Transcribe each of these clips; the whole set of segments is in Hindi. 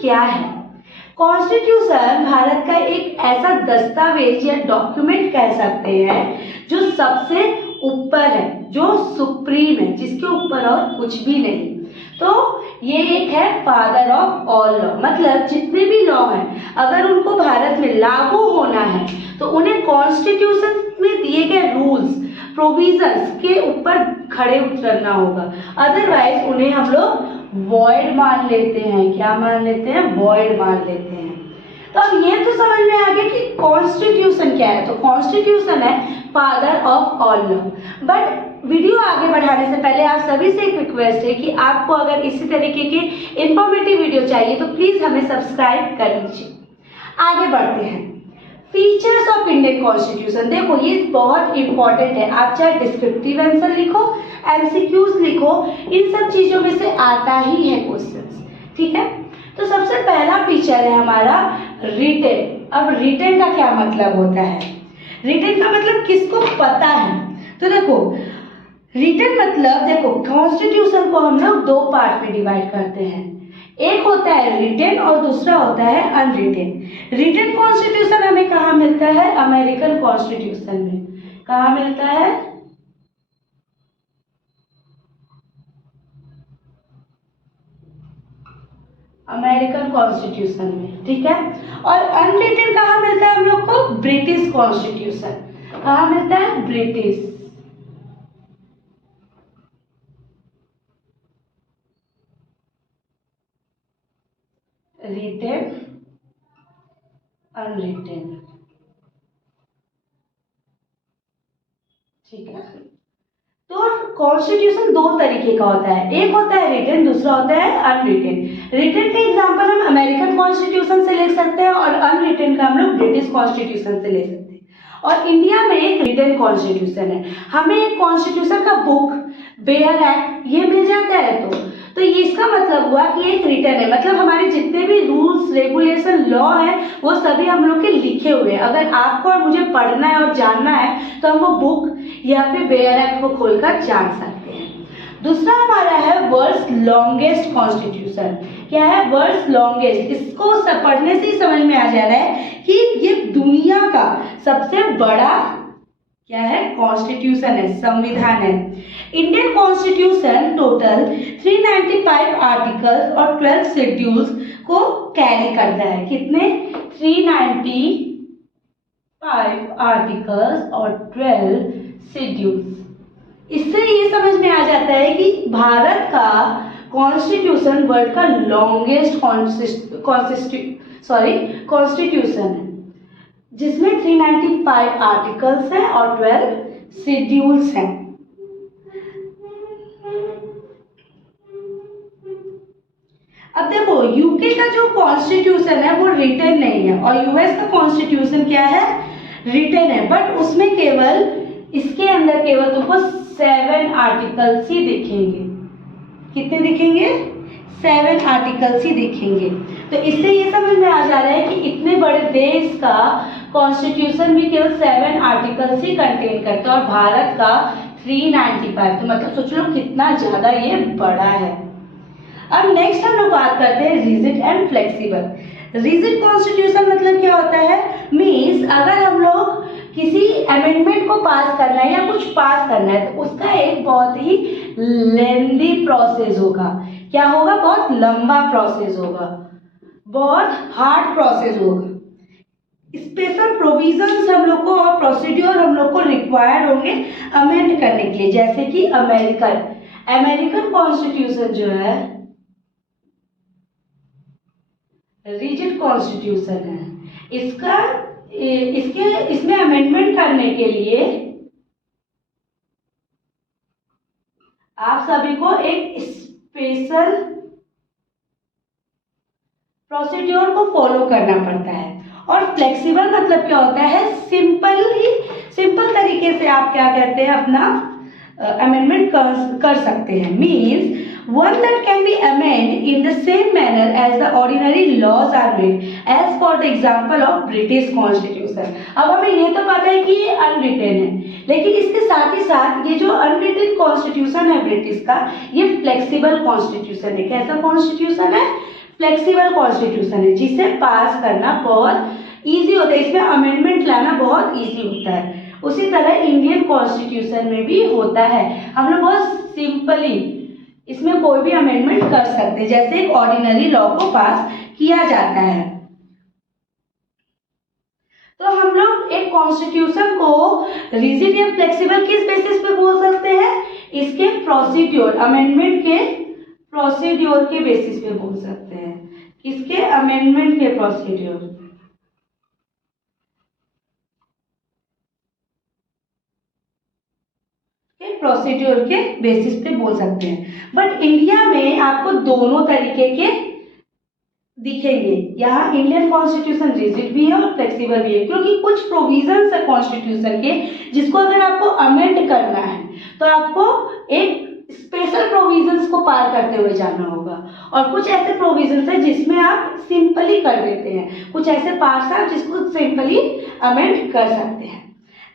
क्या है? कॉन्स्टिट्यूशन भारत का एक ऐसा दस्तावेज या डॉक्यूमेंट कह सकते हैं जो सबसे ऊपर है, जो सुप्रीम है, जिसके ऊपर और कुछ भी नहीं। तो ये एक है फादर ऑफ ऑल लॉ, मतलब जितने भी लॉ हैं अगर उनको भारत में लागू होना है तो उन्हें कॉन्स्टिट्यूशन में दिए गए रूल्स प्रोविजंस के ऊपर खड़े उतरना होगा, अदरवाइज उन्हें हम लोग वॉइड मान लेते हैं। क्या मान लेते हैं? वॉइड मान लेते हैं। तो अब ये तो समझ में आ गया कि कॉन्स्टिट्यूशन क्या है। तो कॉन्स्टिट्यूशन है father of all law. But video आगे बढ़ाने से पहले आप सभी से एक रिक्वेस्ट है कि आपको अगर इसी तरीके के इंफॉर्मेटिव वीडियो चाहिए तो प्लीज हमें सब्सक्राइब कर लीजिए। आगे बढ़ते हैं। फीचर्स ऑफ इंडियन कॉन्स्टिट्यूशन, देखो ये बहुत इंपॉर्टेंट है। आप चाहे डिस्क्रिप्टिव आंसर लिखो, एमसीक्यूज लिखो, इन सब चीजों में से आता ही है क्वेश्चंस, ठीक है। तो सबसे पहला फीचर है हमारा रिटेन। अब रिटेन का क्या मतलब होता है? रिटेन का मतलब किसको पता है? तो देखो रिटेन मतलब, देखो कॉन्स्टिट्यूशन को हम लोग दो पार्ट में डिवाइड करते हैं। एक होता है रिटेन और दूसरा होता है अनरिटेन। रिटेन कॉन्स्टिट्यूशन हमें कहाँ मिलता है? अमेरिकन कॉन्स्टिट्यूशन में। कहाँ मिलता है? अमेरिकन कॉन्स्टिट्यूशन में, ठीक है। और अनरिटेन कहाँ मिलता है हम लोग को? British constitution. कहाँ मिलता है? ब्रिटिश। रिटेन, अनरिटेन, ठीक है। तो कॉन्स्टिट्यूशन दो तरीके का होता है, एक होता है रिटेन, दूसरा होता है अनरिटेन। रिटेन का एग्जांपल हम अमेरिकन कॉन्स्टिट्यूशन से ले सकते हैं और अनरिटेन का हम लोग ब्रिटिश कॉन्स्टिट्यूशन से ले सकते हैं। और इंडिया में एक रिटेन कॉन्स्टिट्यूशन है। हमें एक कॉन्स्टिट्यूशन का बुक, बेयर एक्ट ये मिल जाता है। तो ये इसका मतलब हुआ कि एक रिटन है, मतलब हमारे जितने भी रूल्स रेगुलेशन लॉ है वो सभी हम लोग के लिखे हुए हैं। अगर आपको और मुझे पढ़ना है और जानना है तो हम वो बुक या फिर बेयर एक्ट को खोलकर जान सकते हैं। दूसरा हमारा है वर्ल्ड्स लॉन्गेस्ट कॉन्स्टिट्यूशन। क्या है? World's longest. इसको पढ़ने से ही समझ में आ जा रहा है कि ये दुनिया का सबसे बड़ा क्या है? कॉन्स्टिट्यूशन है, संविधान है। इंडियन कॉन्स्टिट्यूशन टोटल 395 आर्टिकल्स और 12 शेड्यूल्स को कैरी करता है। कितने? 395 आर्टिकल्स और 12 शेड्यूल्स। इससे ये समझ में आ जाता है कि भारत का कॉन्स्टिट्यूशन वर्ल्ड का लॉन्गेस्ट कॉन्स्टिट्यूशन है, जिसमें 395 आर्टिकल्स हैं और 12 शेड्यूल्स हैं। अब देखो यूके का जो कॉन्स्टिट्यूशन है वो रिटन नहीं है और यूएस का कॉन्स्टिट्यूशन क्या है? रिटन है। बट उसमें केवल, इसके अंदर केवल तुमको 7 आर्टिकल्स ही दिखेंगे। कितने दिखेंगे? 7 आर्टिकल्स ही दिखेंगे। तो इससे ये समझ में आ जा रहा है कि इतने बड़े देश का कॉन्स्टिट्यूशन भी केवल 7 आर्टिकल्स ही कंटेन करता है और भारत का 395। तो मतलब सोच लो कितना ज्यादा ये बड़ा है। अब नेक्स्ट हम लोग बात करते हैं rigid and flexible. Rigid constitution मतलब क्या होता है? मीन्स अगर हम लोग किसी अमेंडमेंट को पास करना है या कुछ पास करना है तो उसका एक बहुत ही लेंदी प्रोसेस होगा। क्या होगा? बहुत लंबा प्रोसेस होगा, बहुत हार्ड प्रोसेस होगा। स्पेशल प्रोविजंस हम लोग को और प्रोसीड्योर हम लोग को रिक्वायर्ड होंगे अमेंड करने के लिए। जैसे कि अमेरिकन कॉन्स्टिट्यूशन जो है रिजिड कॉन्स्टिट्यूशन है। इसमें अमेंडमेंट करने के लिए आप सभी को एक स्पेशल प्रोसीड्योर को फॉलो करना पड़ता है। और फ्लेक्सिबल मतलब क्या होता है? सिंपल तरीके से आप क्या कहते हैं अपना अमेंडमेंट कर सकते हैं। Means one that can be amended in the same manner as the ordinary laws are made, as for the example of British Constitution। अब हमें ये तो पता है कि ये अनरिटेन है, लेकिन इसके साथ ही साथ ये जो अनरिटेन कॉन्स्टिट्यूशन है ब्रिटिश का, ये फ्लेक्सिबल कॉन्स्टिट्यूशन है। कैसा कॉन्स्टिट्यूशन है? फ्लेक्सिबल कॉन्स्टिट्यूशन है जिसे पास करना बहुत इजी होता है, इसमें अमेंडमेंट लाना बहुत इजी होता है। उसी तरह इंडियन कॉन्स्टिट्यूशन में भी होता है, हम लोग बहुत सिंपली इसमें कोई भी अमेंडमेंट कर सकते हैं, जैसे एक ऑर्डिनरी लॉ को पास किया जाता है। तो हम लोग एक कॉन्स्टिट्यूशन को रिजिड या फ्लेक्सिबल किस बेसिस पे बोल सकते हैं, इसके प्रोसीड्योर, अमेंडमेंट के प्रोसीड्योर के बेसिस पे बोल सकते हैं, किसके, अमेंडमेंट के प्रोसीड्योर प्रोसीड्योर के बेसिस पे बोल सकते हैं। बट इंडिया में आपको दोनों तरीके के दिखेंगे, यहाँ इंडियन कॉन्स्टिट्यूशन रिजिड भी है और फ्लेक्सिबल भी है, क्योंकि कुछ प्रोविजंस है कॉन्स्टिट्यूशन के जिसको अगर आपको अमेंड करना है तो आपको एक स्पेशल प्रोविजंस को पार करते हुए जाना होगा, और कुछ ऐसे प्रोविजंस है जिसमें आप सिंपली कर देते हैं, कुछ ऐसे पार्ट्स हैं जिसको सिंपली अमेंड कर सकते हैं।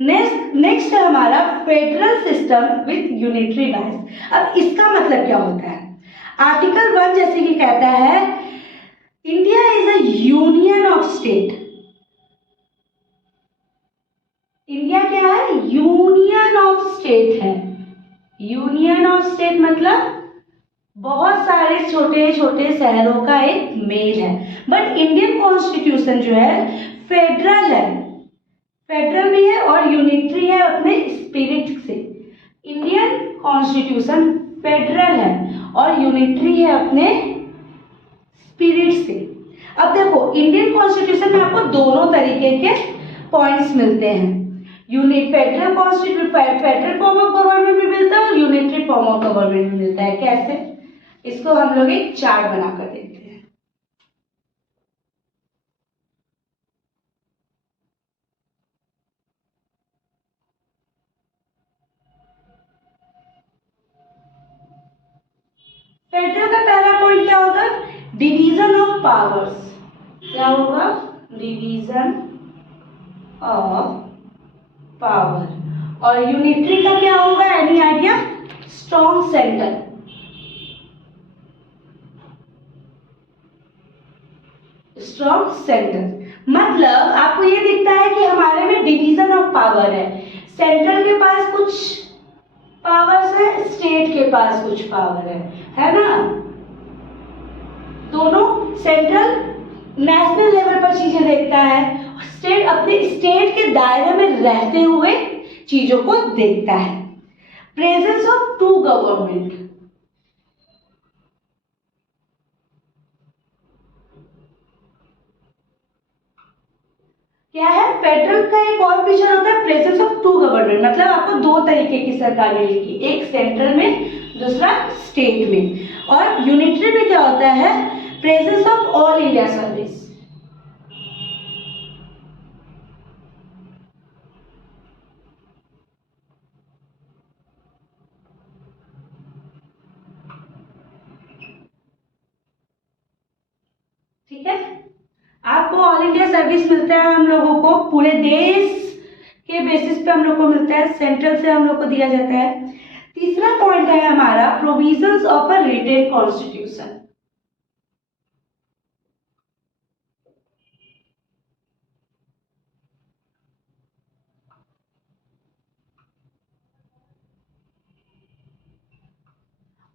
नेक्स्ट है हमारा फेडरल सिस्टम विथ यूनिटरी बायस। अब इसका मतलब क्या होता है, आर्टिकल 1 जैसे कि कहता है India is a union of state. India क्या है, यूनियन ऑफ स्टेट है। यूनियन ऑफ स्टेट मतलब बहुत सारे छोटे छोटे शहरों का एक मेल है। बट इंडियन कॉन्स्टिट्यूशन जो है फेडरल है, फेडरल भी है और यूनिटरी है अपने स्पिरिट से। इंडियन कॉन्स्टिट्यूशन फेडरल है और यूनिटरी है अपने स्पिरिट से। अब देखो इंडियन कॉन्स्टिट्यूशन में आपको दोनों तरीके के पॉइंट्स मिलते हैं, federal constitution, federal form of government भी मिलता है और यूनिटरी फॉर्म ऑफ गवर्नमेंट भी मिलता है। कैसे, इसको हम लोग एक चार्ट बनाकर देखते हैं। फेडरल का पहला पॉइंट क्या होगा, डिवीजन ऑफ पावर्स। क्या होगा, डिवीजन ऑफ पावर। और यूनिटरी का क्या होगा, any idea, strong centre. Strong centre मतलब आपको ये दिखता है कि हमारे में डिवीजन ऑफ पावर है, सेंट्रल के पास कुछ पावर्स है, स्टेट के पास कुछ पावर है ना। दोनों, सेंट्रल नेशनल लेवल पर चीजें देखता है, स्टेट अपने स्टेट के दायरे में रहते हुए चीजों को देखता है। प्रेजेंस ऑफ टू गवर्नमेंट, क्या है, फेडरल का एक और फीचर होता है प्रेजेंस ऑफ टू गवर्नमेंट, मतलब आपको दो तरीके की सरकार मिलेगी, एक सेंट्रल में दूसरा स्टेट में। और यूनिटरी में क्या होता है, presence of all India service. ठीक है, आपको ऑल इंडिया सर्विस मिलता है, हम लोगों को पूरे देश के बेसिस पे हम लोग को मिलता है, सेंट्रल से हम लोग को दिया जाता है। तीसरा पॉइंट है हमारा provisions of a written constitution.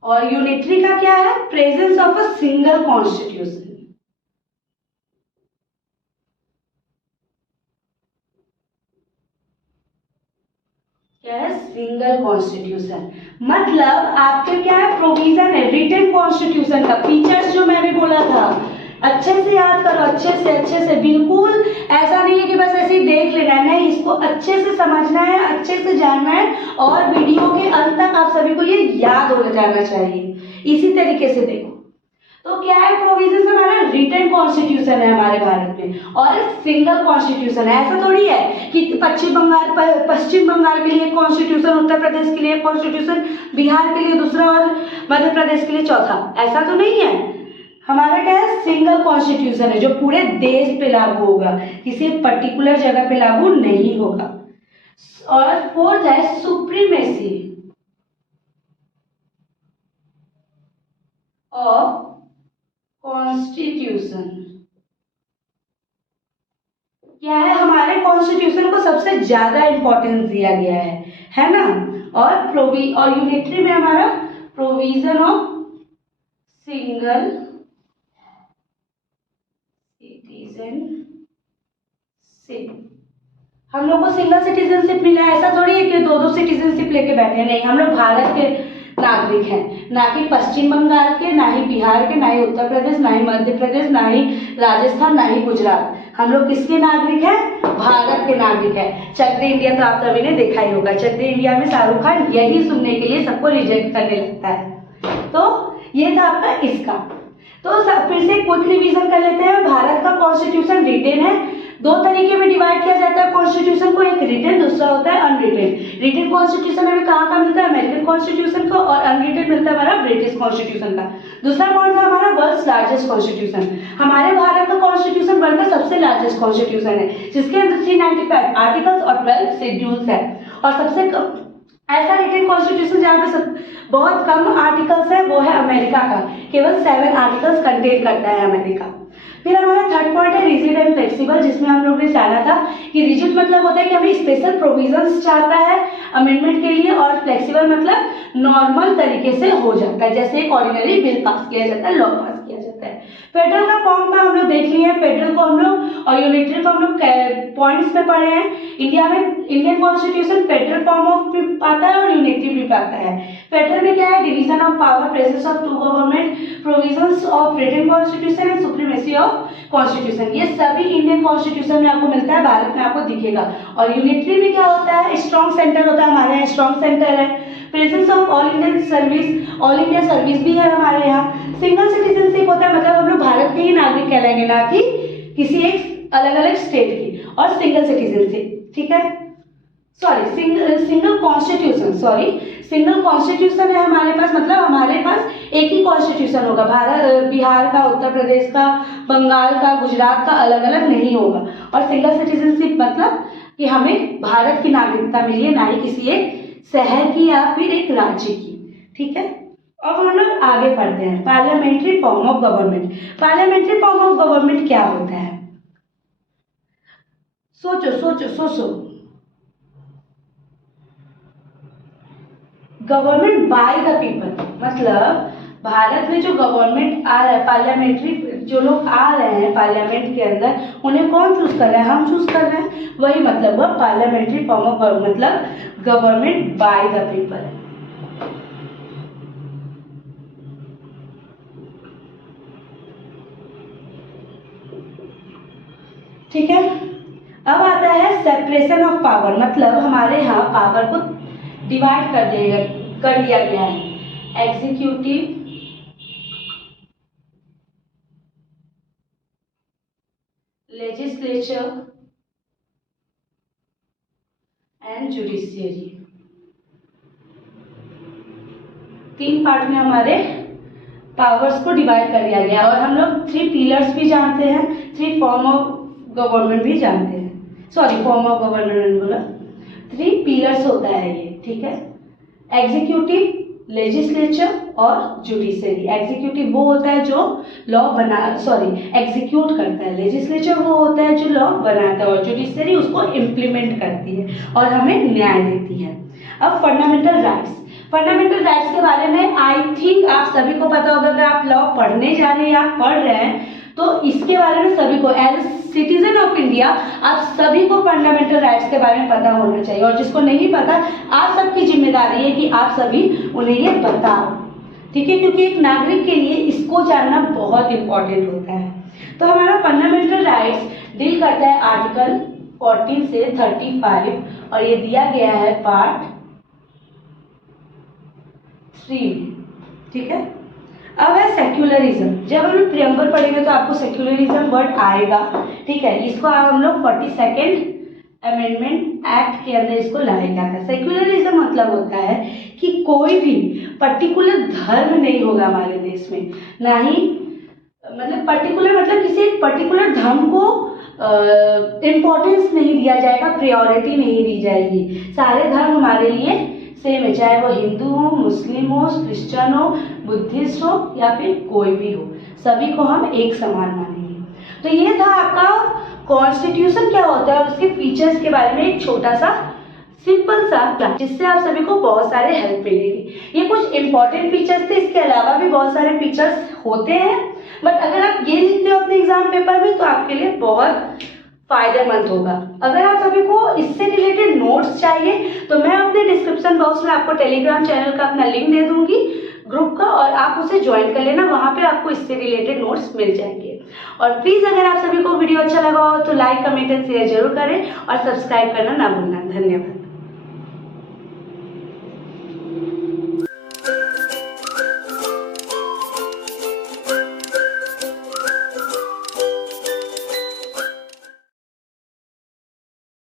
और यूनिटरी का क्या है, presence of a single constitution. क्या है, सिंगल कॉन्स्टिट्यूशन मतलब आपके क्या है, प्रोविजन है रिटन कॉन्स्टिट्यूशन का। फीचर्स जो मैंने बोला था अच्छे से याद करो, अच्छे से बिल्कुल ऐसा नहीं है कि बस ऐसे ही देख लेना है, नहीं, इसको अच्छे से समझना है, अच्छे से जानना है, और वीडियो के अंत तक आप सभी को ये याद हो जाना चाहिए। इसी तरीके से देखो, तो क्या है, प्रोविजन हमारा रिटन कॉन्स्टिट्यूशन है हमारे भारत में और सिंगल कॉन्स्टिट्यूशन है। ऐसा थोड़ी है कि पश्चिम बंगाल के लिए कॉन्स्टिट्यूशन, उत्तर प्रदेश के लिए कॉन्स्टिट्यूशन, बिहार के लिए दूसरा और मध्य प्रदेश के लिए चौथा, ऐसा तो नहीं है। हमारा क्या है, सिंगल कॉन्स्टिट्यूशन है जो पूरे देश पे लागू होगा, किसी पर्टिकुलर जगह पे लागू नहीं होगा। और फोर्थ है सुप्रीमेसी ऑफ कॉन्स्टिट्यूशन क्या है, हमारे कॉन्स्टिट्यूशन को सबसे ज्यादा इंपॉर्टेंस दिया गया है ना। और यूनिटरी में हमारा प्रोविजन ऑफ सिंगल सिटीजनशिप, हम लोग को सिंगल सिटीजनशिप मिला है। ऐसा थोड़ी है कि दो दो सिटीजनशिप लेके बैठे हैं, नहीं, हम लोग भारत के नागरिक हैं, ना कि पश्चिम बंगाल के, ना ही बिहार के, ना ही उत्तर प्रदेश, ना ही मध्य प्रदेश, ना ही राजस्थान, ना ही गुजरात। हम लोग किसके नागरिक हैं? भारत के नागरिक हैं। चक दे इंडिया तो आप सभी ने देखा ही होगा। चक दे इंडिया में शाहरुख खान यही सुनने के लिए सबको रिजेक्ट करने लगता है। तो ये था आपका इसका। तो फिर से क्विक रिवीजन कर लेते हैं। भारत का कॉन्स्टिट्यूशन रिटेन है। दो तरीके में डिवाइड किया जाता है कॉन्स्टिट्यूशन को, एक रिटेन, दूसरा होता है अनरिटेन। रिटेन कॉन्स्टिट्यूशन हमें कहाँ का मिलता है? अमेरिकन कॉन्स्टिट्यूशन का। और अनरिटेन मिलता है हमारा ब्रिटिश कॉन्स्टिट्यूशन का। दूसरा पॉइंट था हमारा वर्ल्ड्स लार्जेस्ट कॉन्स्टिट्यूशन। हमारे भारत का कॉन्स्टिट्यूशन वर्ल्ड का सबसे लार्जेस्ट कॉन्स्टिट्यूशन है, जिसके अंदर 395 आर्टिकल्स और 12 शेड्यूल्स है। और सबसे ऐसा रिटेन कॉन्स्टिट्यूशन जहाँ पे बहुत कम आर्टिकल्स है वो है अमेरिका का, केवल 7 आर्टिकल्स कंटेन करता है अमेरिका। फिर हमारा थर्ड पॉइंट है रिजिड एंड फ्लेक्सिबल, जिसमें हम लोग ने जाना था कि रिजिड मतलब होता है कि हमें स्पेशल प्रोविजंस चाहता है अमेंडमेंट के लिए, और फ्लेक्सिबल मतलब नॉर्मल तरीके से हो जाता है, जैसे एक ऑर्डिनरी बिल पास किया जाता है, लॉ पास किया जाता है। फेडरल का फॉर्म का हम लोग देख लिए हैं, फेडरल को हम लोग और यूनिटरी को हम लोग पॉइंट्स में पढ़े हैं। इंडिया में Indian constitution federal form of भी आता है और यूनिटरी भी आता है। फेडरल में क्या है? Division of power, presence of two government, provisions of written constitution and supremacy of constitution, ये सभी इंडियन कॉन्स्टिट्यूशन में आपको मिलता है, भारत में आपको दिखेगा। और यूनिटरी में क्या होता है? स्ट्रॉन्ग सेंटर होता है, हमारे यहाँ स्ट्रॉन्ग सेंटर है। Presence of all Indian service, all India service भी है हमारे यहाँ। सिंगल सिटीजनशिप होता है, मतलब हम लोग भारत के ही नागरिक कहलाएंगे, ना कि किसी एक अलग अलग स्टेट की। और सिंगल सिटीजनशिप, ठीक है, सिंगल कॉन्स्टिट्यूशन है हमारे पास, मतलब हमारे पास एक ही कॉन्स्टिट्यूशन होगा। बिहार का, उत्तर प्रदेश का, बंगाल का, गुजरात का अलग अलग नहीं होगा। और सिंगल सिटीजनशिप मतलब कि हमें भारत की नागरिकता मिली है, ना ही किसी एक शहर की या फिर एक राज्य की, ठीक है। अब हम लोग आगे पढ़ते हैं parliamentary form of government. Parliamentary form of government क्या होता है? सोचो। गवर्नमेंट बाय द पीपल, मतलब भारत में जो गवर्नमेंट आ रहा है, पार्लियामेंट्री जो लोग आ रहे हैं पार्लियामेंट के अंदर, उन्हें कौन चूज कर रहा है? हम चूज कर रहे हैं, वही मतलब हुआ पार्लियामेंट्री फॉर्म ऑफ गवर्नमेंट, मतलब गवर्नमेंट बाय द पीपल। ठीक है। अब आता है सेपरेशन ऑफ पावर, मतलब हमारे यहाँ पावर को डिवाइड कर दिया गया है। Executive, legislature and judiciary, 3 part में हमारे पावर्स को डिवाइड कर दिया गया। और हम लोग 3 पिलर्स भी जानते हैं, 3 फॉर्म ऑफ गवर्नमेंट भी जानते हैं, सॉरी फॉर्म ऑफ गवर्नमेंट बोला, 3 पिलर्स होता है ये, ठीक है। एग्जीक्यूटिव, लेजिस्लेचर और जुडिशरी। एग्जीक्यूटिव वो होता है जो एग्जीक्यूट करता है, लेजिस्लेचर वो होता है जो लॉ बनाता है, और जुडिशरी उसको इम्प्लीमेंट करती है और हमें न्याय देती है। अब फंडामेंटल राइट्स के बारे में आई थिंक आप सभी को पता होगा, अगर आप लॉ पढ़ने जा रहे हैं या पढ़ रहे हैं तो इसके बारे में सभी को, एज सिटीजन ऑफ इंडिया आप सभी को फंडामेंटल राइट्स के बारे में पता होना चाहिए। और जिसको नहीं पता, आप सबकी जिम्मेदारी है कि आप सभी उन्हें ये बताओ, ठीक है, क्योंकि एक नागरिक के लिए इसको जानना बहुत इंपॉर्टेंट होता है। तो हमारा फंडामेंटल राइट्स डील करता है आर्टिकल 14 से 35, और ये दिया गया है पार्ट 3, ठीक है। अब है सेक्युलरिज्म। जब हम लोग प्रियम्बल पढ़ेंगे तो आपको सेक्युलरिज्म वर्ड आएगा, ठीक है। इसको हम लोग 42nd अमेंडमेंट एक्ट के अंदर इसको लाया गया था। सेक्युलरिज्म मतलब होता है कि कोई भी पर्टिकुलर धर्म नहीं होगा हमारे देश में, ना ही मतलब पर्टिकुलर मतलब किसी एक पर्टिकुलर धर्म को इम्पोर्टेंस नहीं दिया जाएगा, प्रायोरिटी नहीं दी जाएगी। सारे धर्म हमारे लिए सेम है, चाहे वो हिंदू हो, मुस्लिम हो, क्रिश्चियन हो, बुद्धिस्ट हो या फिर कोई भी हो, सभी को हम एक समान मानेंगे। तो ये था आपका कॉन्स्टिट्यूशन क्या होता है और उसके फीचर्स के बारे में एक छोटा सा सिंपल सा, जिससे आप सभी को बहुत सारे हेल्प मिलेगी। ये कुछ इंपॉर्टेंट फीचर्स थे, इसके अलावा भी बहुत सारे फीचर्स होते हैं, बट अगर आप ये लिखते हो अपने एग्जाम पेपर में तो आपके लिए बहुत फायदेमंद होगा। अगर आप सभी को इससे रिलेटेड नोट्स चाहिए तो मैं अपने डिस्क्रिप्शन बॉक्स में आपको टेलीग्राम चैनल का अपना लिंक दे दूंगी ग्रुप का, और आप उसे ज्वाइन कर लेना, वहाँ पे आपको इससे रिलेटेड नोट्स मिल जाएंगे। और प्लीज़ अगर आप सभी को वीडियो अच्छा लगा हो तो लाइक, कमेंट एंड शेयर जरूर करें और सब्सक्राइब करना ना भूलना। धन्यवाद।